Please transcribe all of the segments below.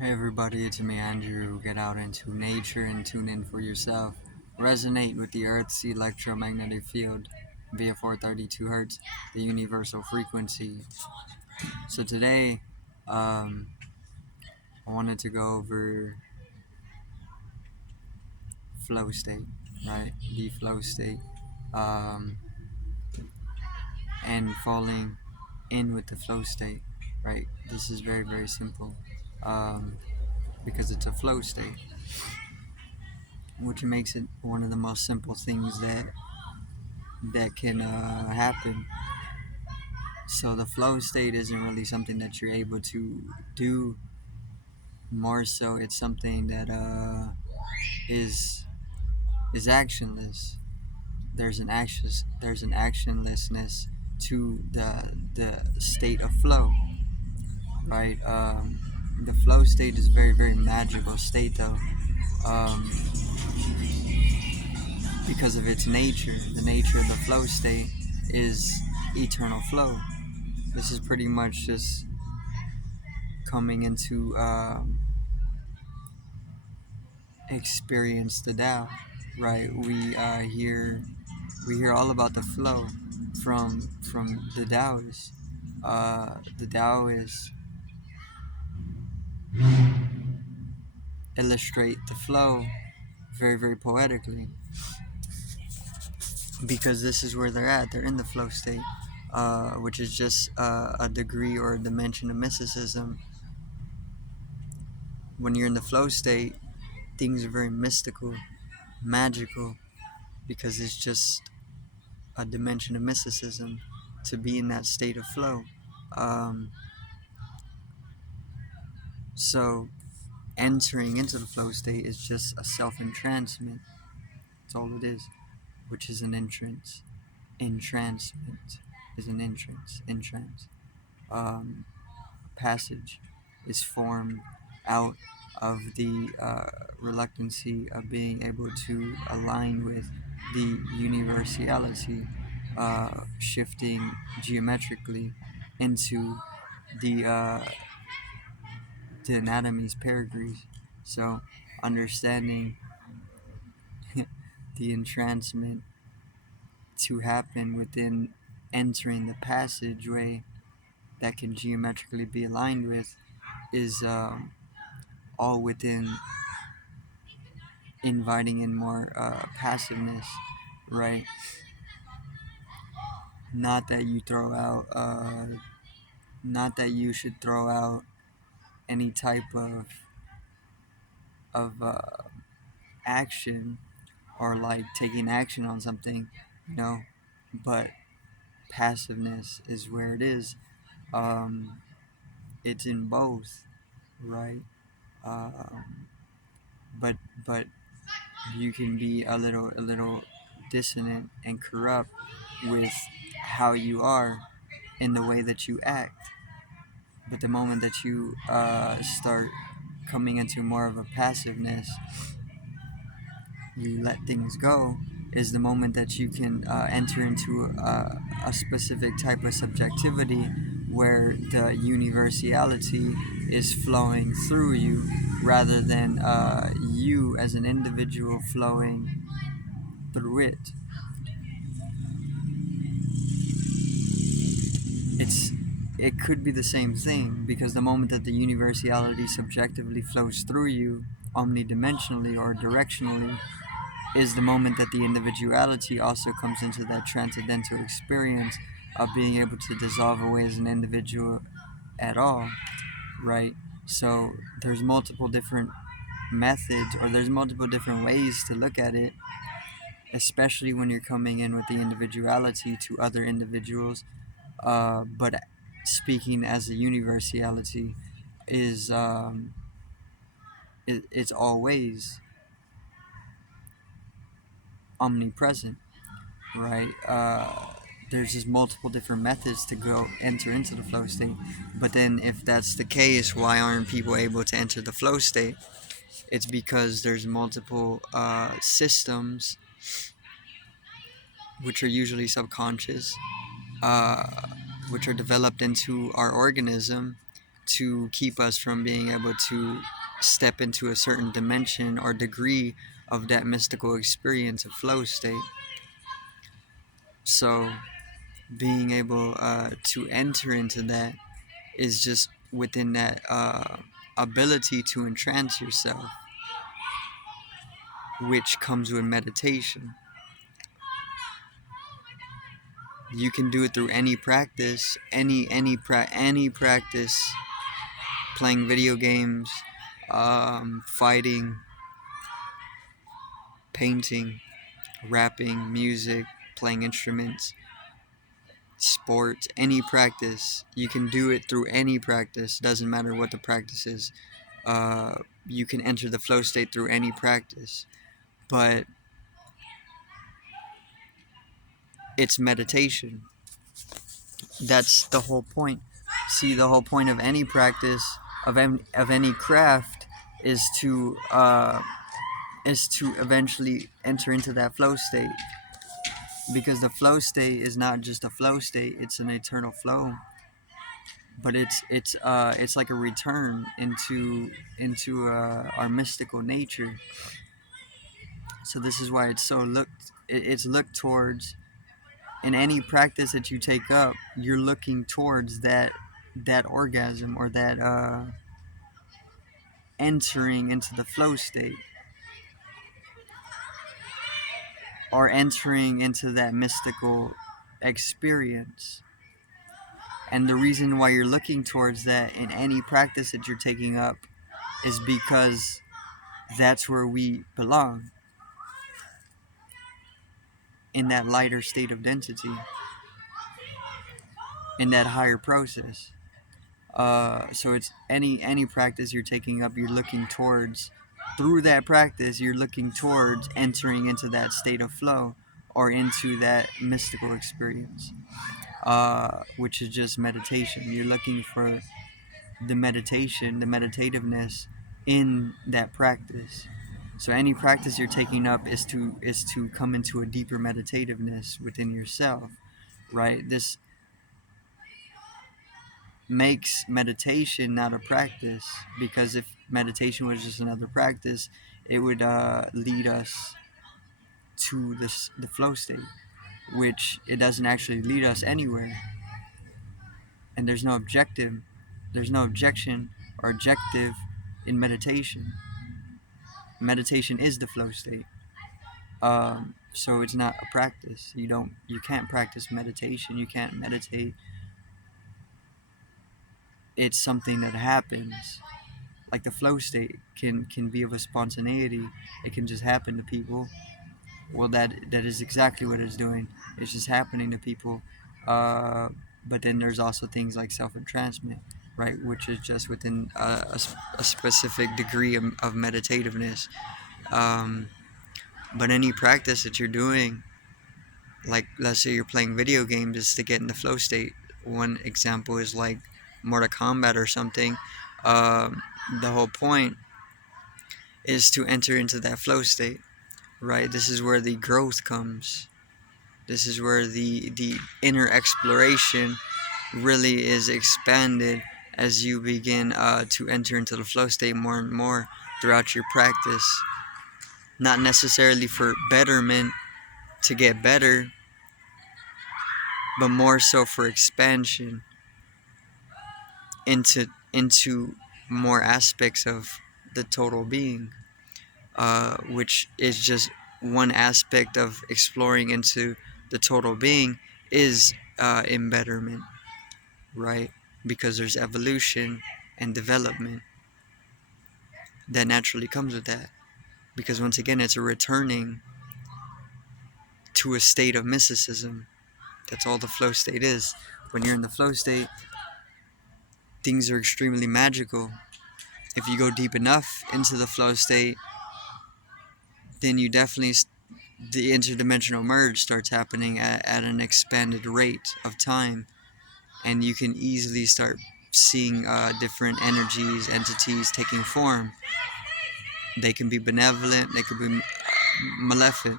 Hey everybody, it's me Andrew. Get out into nature and tune in for yourself. Resonate with the Earth's electromagnetic field via 432 Hertz, the universal frequency. So today, um, I wanted to go over flow state, right? The flow state, um, and falling in with the flow state, right? This is very, very simple because it's a flow state, which makes it one of the most simple things that can happen. So the flow state isn't really something that you're able to do. More so, it's something that is is actionless. There's an actionlessness to the state of flow, right? The flow state is very very magical state though, um, because of its nature. The nature of the flow state is eternal flow. This is pretty much just coming into experience the Tao, right? We hear all about the flow from the Taoists. The Taoists illustrate the flow very very poetically because this is where they're at. They're in the flow state, which is just a degree or a dimension of mysticism. When you're in the flow state, things are very mystical, magical, because it's just a dimension of mysticism to be in that state of flow. Um, so entering into the flow state is just a self-entrancement. That's all it is, which is an entrance. Entrancement is an entrance. Entrance. Um, Passage is formed out of the reluctancy of being able to align with the universality, shifting geometrically into the anatomy's perigrees. So, understanding the entrancement to happen within entering the passageway that can geometrically be aligned with is all within inviting in more passiveness, right? Not that you throw out, not that you should throw out any type of action or like taking action on something, you know, but passiveness is where it is. Um, it's in both, right? Um, but but you can be a little dissonant and corrupt with how you are in the way that you act. But the moment that you start coming into more of a passiveness, you let things go, is the moment that you can enter into a specific type of subjectivity where the universality is flowing through you rather than you as an individual flowing through it. It's it could be the same thing because the moment that the universality subjectively flows through you omnidimensionally or directionally is the moment that the individuality also comes into that transcendental experience of being able to dissolve away as an individual at all, right? So there's multiple different methods or there's multiple different ways to look at it, especially when you're coming in with the individuality to other individuals, but speaking as a universality is it's always omnipresent, right? There's just multiple different methods to go enter into the flow state. But then, if that's the case, why aren't people able to enter the flow state? It's because there's multiple systems, which are usually subconscious, uh, which are developed into our organism, to keep us from being able to step into a certain dimension or degree of that mystical experience of flow state. So being able to enter into that is just within that ability to entrance yourself, which comes with meditation. You can do it through any practice, any practice, playing video games, fighting, painting, rapping, music, playing instruments, sports, any practice. You can do it through any practice. Doesn't matter what the practice is. You can enter the flow state through any practice, but it's meditation. That's the whole point. See, the whole point of any practice, of any craft, is to eventually enter into that flow state, because the flow state is not just a flow state; it's an eternal flow. But it's like a return into our mystical nature. So this is why it's looked towards. In any practice that you take up, you're looking towards that orgasm, or that entering into the flow state, or entering into that mystical experience. And the reason why you're looking towards that in any practice that you're taking up is because that's where we belong, in that lighter state of density, in that higher process. So it's any practice you're taking up, you're looking towards, through that practice, you're looking towards entering into that state of flow, or into that mystical experience, which is just meditation. You're looking for the meditation, the meditativeness in that practice. So any practice you're taking up is to come into a deeper meditativeness within yourself, right? This makes meditation not a practice, because if meditation was just another practice, it would lead us to the flow state, which it doesn't actually lead us anywhere. And there's no objection or objective in meditation. Meditation is the flow state. So it's not a practice. You can't practice meditation. You can't meditate. It's something that happens. Like the flow state can be of a spontaneity. It can just happen to people. Well, that is exactly what it's doing. It's just happening to people. But then there's also things like self-entrancement, right, which is just within a specific degree of meditativeness. But any practice that you're doing, like let's say you're playing video games, is to get in the flow state. One example is like Mortal Kombat or something. The whole point is to enter into that flow state, right? This is where the growth comes. This is where the inner exploration really is expanded, as you begin to enter into the flow state more and more throughout your practice. Not necessarily for betterment, to get better, but more so for expansion into more aspects of the total being, which is just one aspect of exploring into the total being is embetterment, right? Because there's evolution and development that naturally comes with that. Because once again, it's a returning to a state of mysticism. That's all the flow state is. When you're in the flow state, things are extremely magical. If you go deep enough into the flow state, then you definitely, the interdimensional merge starts happening at an expanded rate of time, and you can easily start seeing different energies, entities taking form. They can be benevolent, they could be malefic.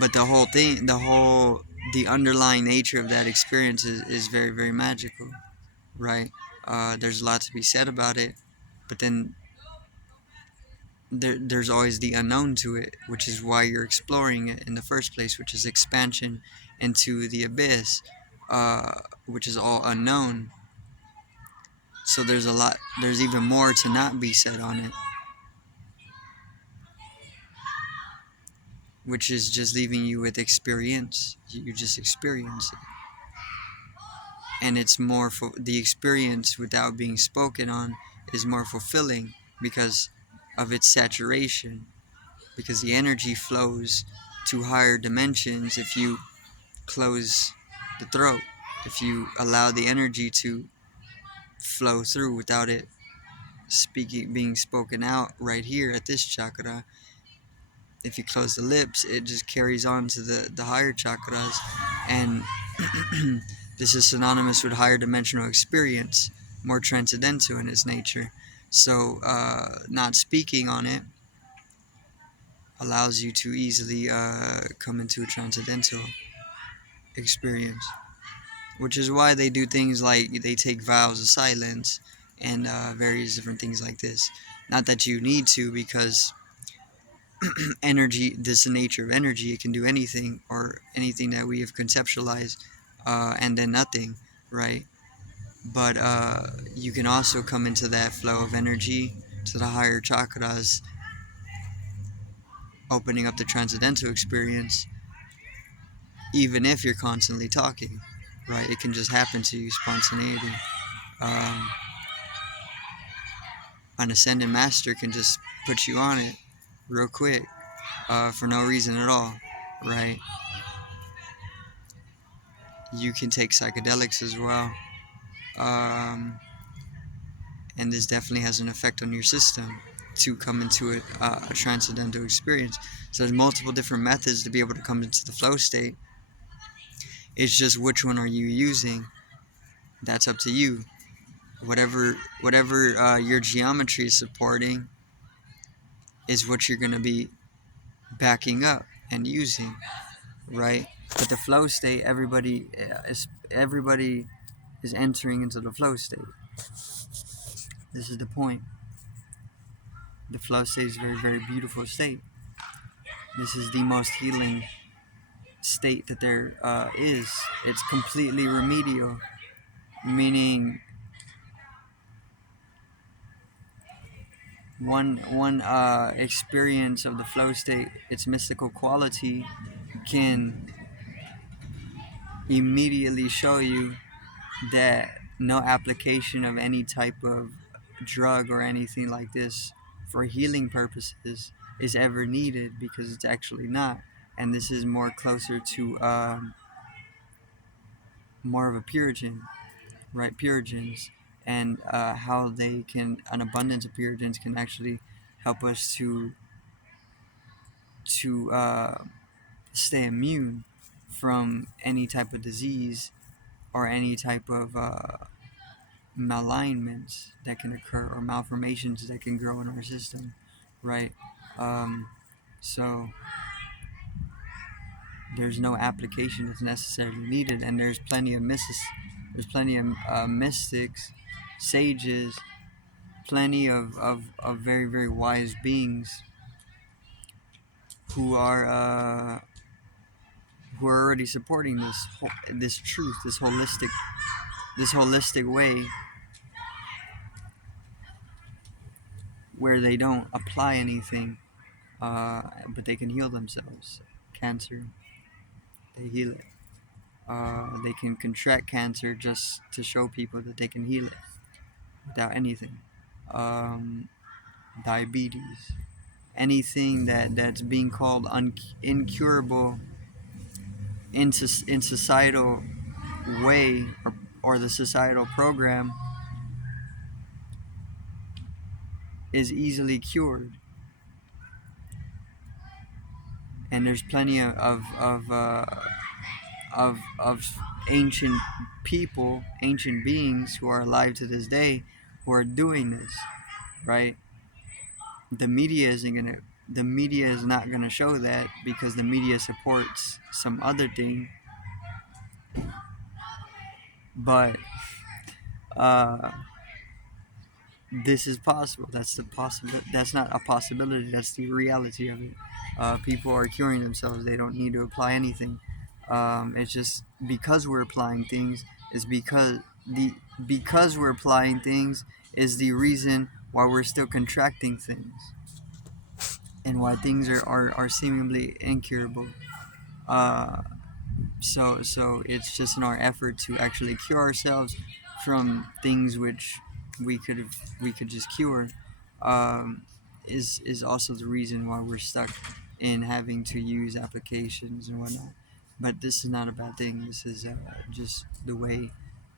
But the the underlying nature of that experience is very, very magical, right? There's a lot to be said about it, but then there's always the unknown to it, which is why you're exploring it in the first place, which is expansion into the abyss, which is all unknown. So there's even more to not be said on it, which is just leaving you with experience. You just experience it. And it's more for the experience without being spoken on is more fulfilling because of its saturation, because the energy flows to higher dimensions if you close the throat, if you allow the energy to flow through without it being spoken out right here at this chakra. If you close the lips, it just carries on to the higher chakras, and this is synonymous with higher dimensional experience, more transcendental in its nature. So not speaking on it allows you to easily come into a transcendental experience, which is why they do things like they take vows of silence and various different things like this. Not that you need to, because energy, this is the nature of energy, it can do anything, or anything that we have conceptualized, and then nothing, right? But you can also come into that flow of energy to the higher chakras, opening up the transcendental experience, even if you're constantly talking, right? It can just happen to you, spontaneity. Um, an ascended master can just put you on it real quick, for no reason at all, right? You can take psychedelics as well, and this definitely has an effect on your system to come into a transcendental experience. So there's multiple different methods to be able to come into the flow state. It's just which one are you using? That's up to you. Whatever your geometry is supporting is what you're going to be backing up and using, right? But the flow state, everybody is entering into the flow state. This is the point. The flow state is a very, very beautiful state. This is the most healing state that there is. It's completely remedial, meaning one experience of the flow state, its mystical quality, can immediately show you that no application of any type of drug or anything like this for healing purposes is ever needed, because it's actually not. And this is more closer to more of a Puritan, right? Puritans, and how they can, an abundance of Puritans can actually help us to stay immune from any type of disease or any type of malalignments that can occur, or malformations that can grow in our system, right? Um, so there's no application that's necessarily needed, and there's plenty of mystics, sages, plenty of very, very wise beings who are already supporting this truth, this holistic way, where they don't apply anything, but they can heal themselves. Cancer, they heal it. They can contract cancer just to show people that they can heal it without anything. Um, Diabetes, anything that's being called incurable in societal way, or the societal program, is easily cured. And there's plenty of ancient people, ancient beings who are alive to this day, who are doing this, right? The media is not gonna show that, because the media supports some other thing, But uh, this is possible. That's the possible. That's not a possibility. That's the reality of it. People are curing themselves. They don't need to apply anything. It's just because we're applying things is the because we're applying things is the reason why we're still contracting things and why things are seemingly incurable. Uh, so it's just in our effort to actually cure ourselves from things which we could just cure, um, is also the reason why we're stuck in having to use applications and whatnot. But this is not a bad thing. This is just the way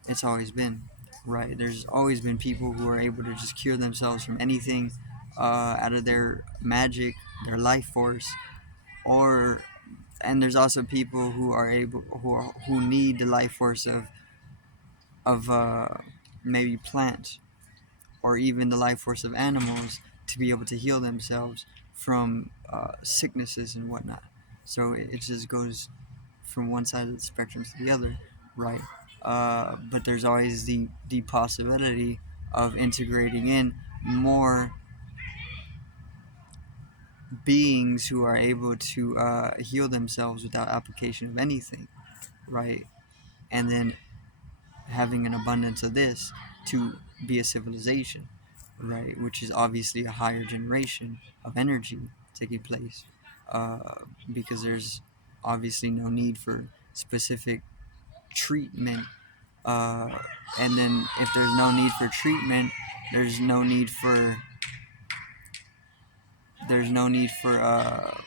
it's always been, right? There's always been people who are able to just cure themselves from anything, out of their magic, their life force, or and there's also people who are able who need the life force of maybe plants or even the life force of animals to be able to heal themselves from sicknesses and whatnot. So it just goes from one side of the spectrum to the other, right? But there's always the possibility of integrating in more beings who are able to heal themselves without application of anything, right? And then having an abundance of this to be a civilization, right? Which is obviously a higher generation of energy taking place, because there's obviously no need for specific treatment. Uh, and then if there's no need for treatment, there's no need for there's no need for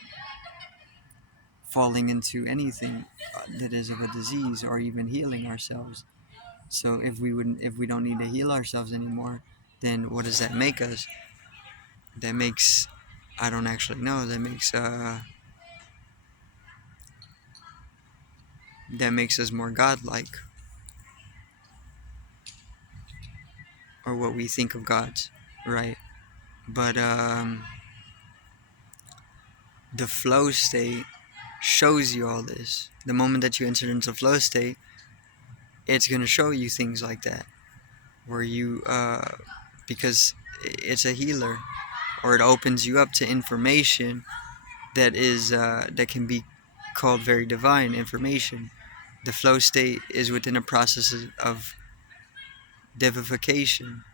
falling into anything that is of a disease or even healing ourselves. So if we don't need to heal ourselves anymore, then what does that make us? That makes I don't actually know. That makes us more godlike, or what we think of gods, right? But the flow state shows you all this. The moment that you enter into flow state, it's gonna show you things like that, where you because it's a healer, or it opens you up to information that can be called very divine information. The flow state is within a process of divification.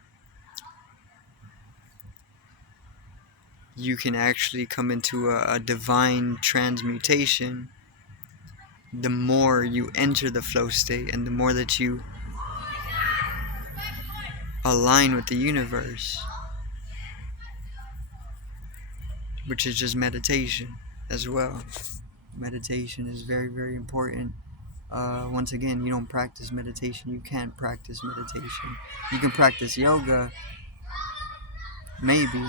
You can actually come into a divine transmutation the more you enter the flow state and the more that you align with the universe, which is just meditation as well. Meditation is very, very important. Once again, you don't practice meditation, you can't practice meditation. You can practice yoga, maybe.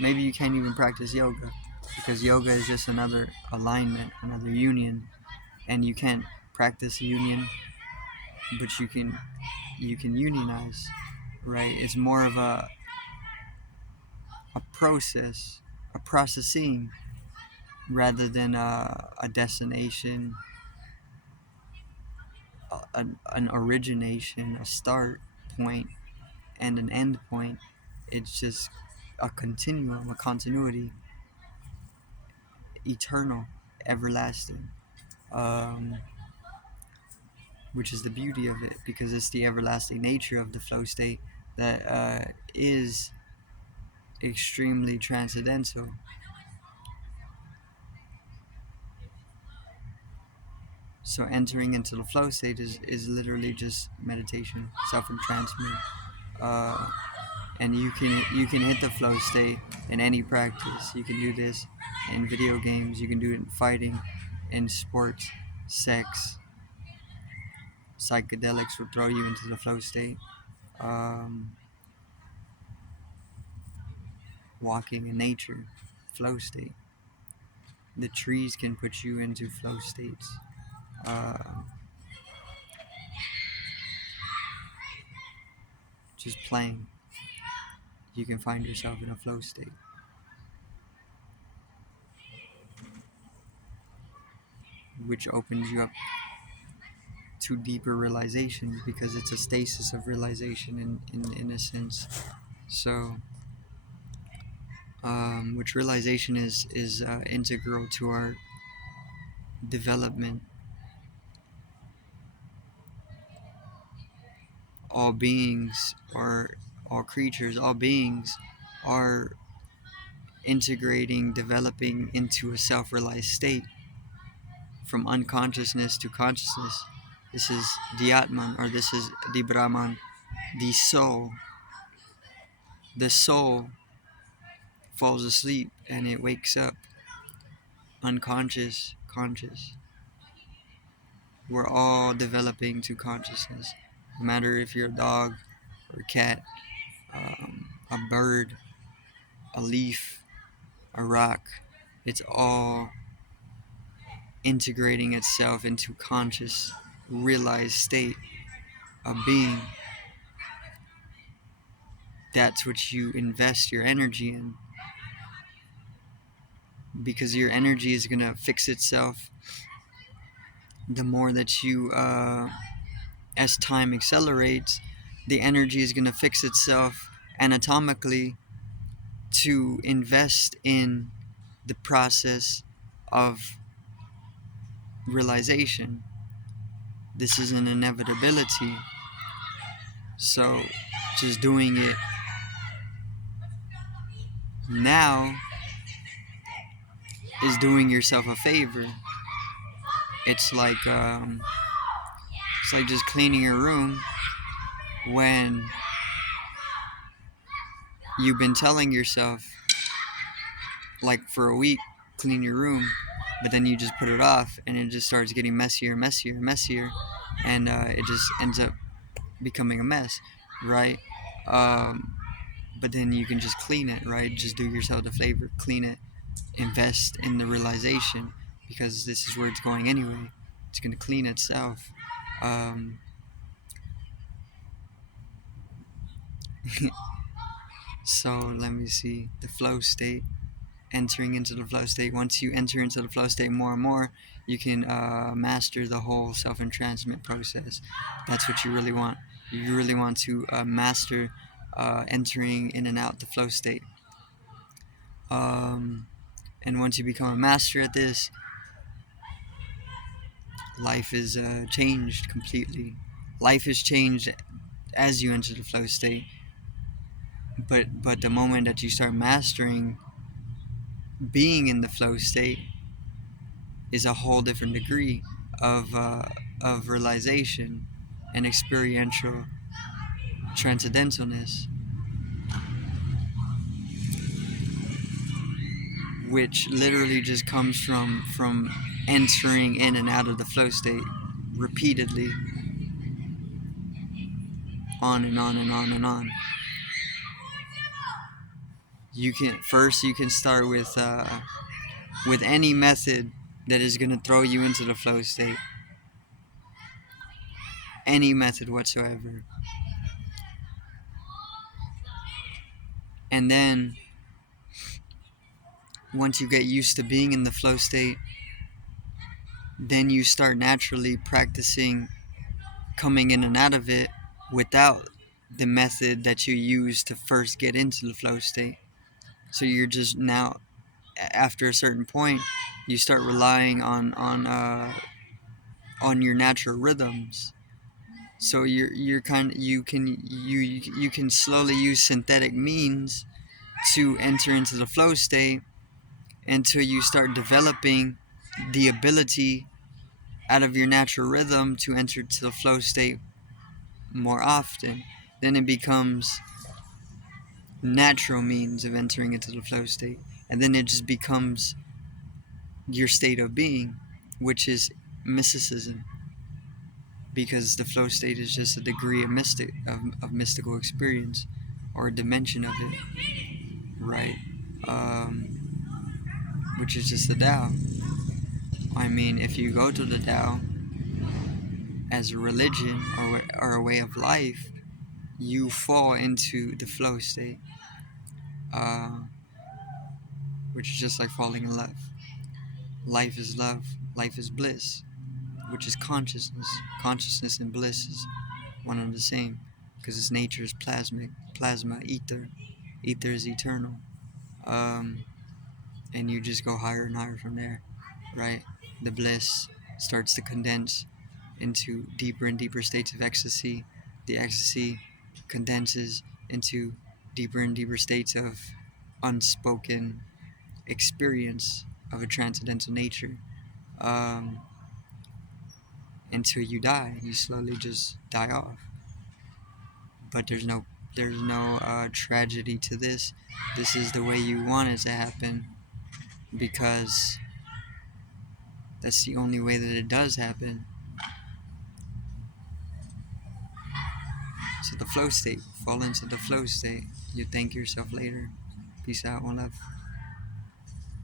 Maybe you can't even practice yoga because yoga is just another alignment, another union, and you can't practice union, but you can unionize, right? It's more of a process, a processing, rather than a destination, an origination, a start point, and an end point. It's just a continuum, a continuity, eternal, everlasting, um, which is the beauty of it because it's the everlasting nature of the flow state that is extremely transcendental. So entering into the flow state is literally just meditation, self-entrancement, uh, and you can hit the flow state in any practice. You can do this in video games. You can do it in fighting, in sports, sex. Psychedelics will throw you into the flow state. Um, Walking in nature, flow state. The trees can put you into flow states. Uh, just playing, you can find yourself in a flow state, which opens you up to deeper realizations, because it's a stasis of realization in a sense. So, which realization is integral to our development. All beings are, all creatures, all beings are integrating, developing into a self-realized state from unconsciousness to consciousness. This is the Atman, or this is the Brahman, the soul. The soul falls asleep and it wakes up unconscious, conscious. We're all developing to consciousness. No matter if you're a dog or a cat, a bird, a leaf, a rock, it's all integrating itself into conscious, realized state of being. That's what you invest your energy in, because your energy is going to fix itself the more that you, as time accelerates, the energy is going to fix itself anatomically to invest in the process of realization. This is an inevitability. So just doing it now is doing yourself a favor. It's like just cleaning your room when you've been telling yourself, like, for a week, clean your room, but then you just put it off and it just starts getting messier, messier, messier, and it just ends up becoming a mess, right? But then you can just clean it, right? Just do yourself the favor, clean it, invest in the realization, because this is where it's going anyway. It's going to clean itself. So let me see, the flow state, entering into the flow state. Once you enter into the flow state more and more, you can master the whole self-entrancement process. That's what you really want. You really want to master entering in and out the flow state. And once you become a master at this, life is changed completely. Life is changed as you enter the flow state. But the moment that you start mastering being in the flow state is a whole different degree of realization and experiential transcendentalness, which literally just comes from entering in and out of the flow state repeatedly, on and on and on and on. You can start with any method that is going to throw you into the flow state, any method whatsoever, and then once you get used to being in the flow state, then you start naturally practicing coming in and out of it without the method that you use to first get into the flow state. So you're just now, after a certain point, you start relying on your natural rhythms. So you can slowly use synthetic means to enter into the flow state until you start developing the ability out of your natural rhythm to enter to the flow state more often. Then it becomes natural means of entering into the flow state, and then it just becomes your state of being, which is mysticism, because the flow state is just a degree of mystical experience, or a dimension of it, right? Which is just the Tao. I mean, if you go to the Tao as a religion or a way of life, you fall into the flow state, which is just like falling in love. Life is love. Life is bliss. which is consciousness. Consciousness and bliss is one and the same, because its nature is plasmic, plasma, ether. Ether is eternal. And you just go higher and higher from there, right? The bliss starts to condense into deeper and deeper states of ecstasy. The ecstasy condenses into deeper and deeper states of unspoken experience of a transcendental nature, um, until you die. You slowly just die off. But there's no tragedy to this. This is the way you want it to happen, because that's the only way that it does happen. So the flow state, fall into the flow state. You thank yourself later. Peace out, one love.